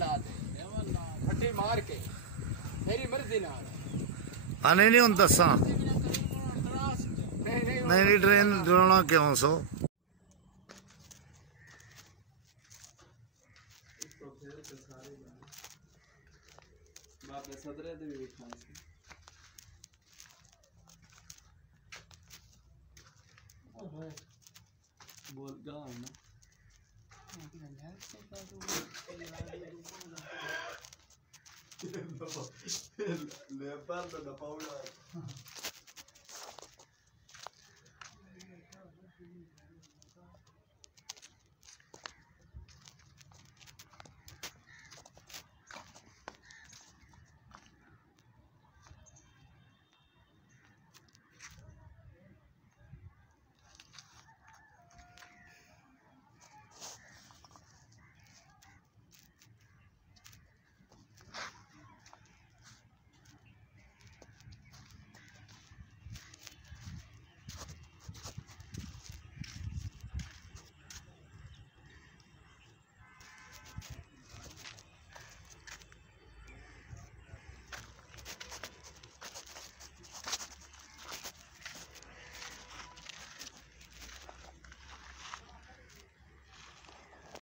ला दे फट्टी मार के मेरी मर्जी नाल आने नहीं हुन दसा नहीं ट्रेन डराना क्यों सो बाबे सदरे दे भी खान से बोल गाँव ना le parlo da Paola